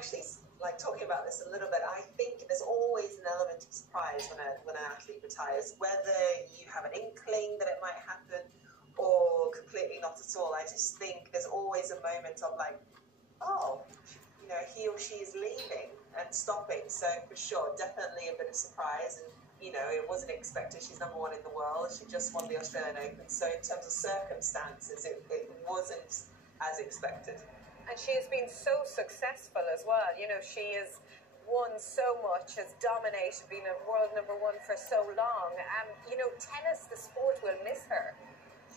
actually like talking about this a little bit. I think there's always an element of surprise when an athlete retires, whether you have an inkling that it might happen or completely not at all. I just think there's always a moment of like, oh, you know, he or she is leaving and stopping. So for sure, definitely a bit of surprise. And you know, it wasn't expected. She's #1 in the world. She just won the Australian Open. So in terms of circumstances, it wasn't as expected. And she has been so successful as well. You know, she has won so much, has dominated, been a world #1 for so long. You know, tennis, the sport, will miss her.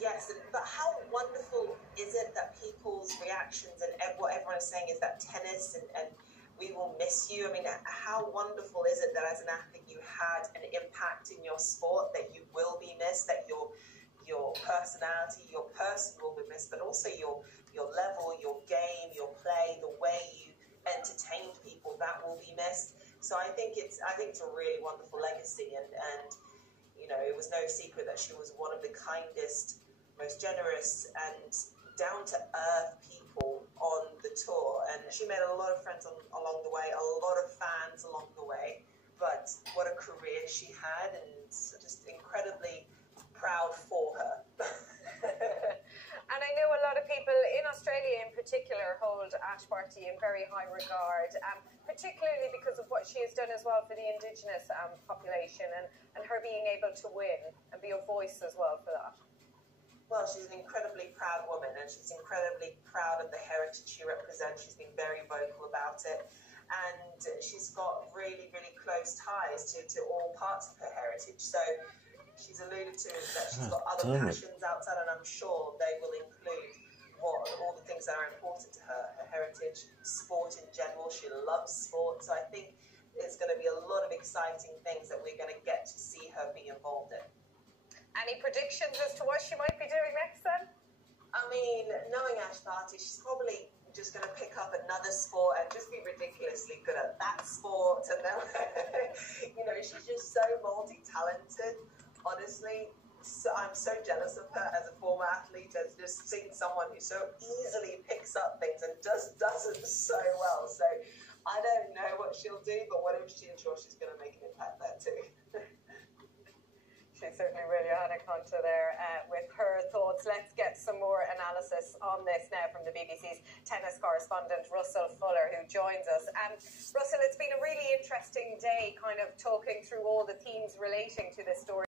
Yes, but how wonderful is it that people's reactions and what everyone is saying is that tennis and we will miss you. I mean, how wonderful is it that as an athlete you had an impact in your sport, that you will be missed, that your personality, your person will be missed, but also your level, your game, your play, the way you entertained people, that will be missed. So I think it's a really wonderful legacy, and you know, it was no secret that she was one of the kindest, most generous and down-to-earth people on the tour, and she made a lot of friends along the way, a lot of fans along the way. But what a career she had, and just incredibly proud for her. And I know a lot of people in Australia in particular hold Ash Barty in very high regard, particularly because of what she has done as well for the Indigenous population, and her being able to win and be a voice as well for that. Well, she's an incredibly proud woman, and she's incredibly proud of the heritage she represents. She's been very vocal about it, and she's got really, really close ties to all parts of her heritage. So she's alluded to that she's got other passions outside, and I'm sure they will include all the things that are important to her, her heritage, sport in general. She loves sport, so I think there's going to be a lot of exciting things that we're going to get to see her be involved in. Any predictions as to what she might be doing next then? I mean, knowing Ash Barty, she's probably just going to pick up another sport and just be ridiculously good at that sport. And then, you know, she's just so multi-talented, honestly. So I'm so jealous of her as a former athlete, as just seeing someone who so easily picks up things and just does it so well. So I don't know what she'll do, but whatever she ensures, she's going to make an impact there too. She's certainly really on a conto there with her thoughts. Let's get some more analysis on this now from the BBC's tennis correspondent, Russell Fuller, who joins us. Russell, it's been a really interesting day kind of talking through all the themes relating to this story.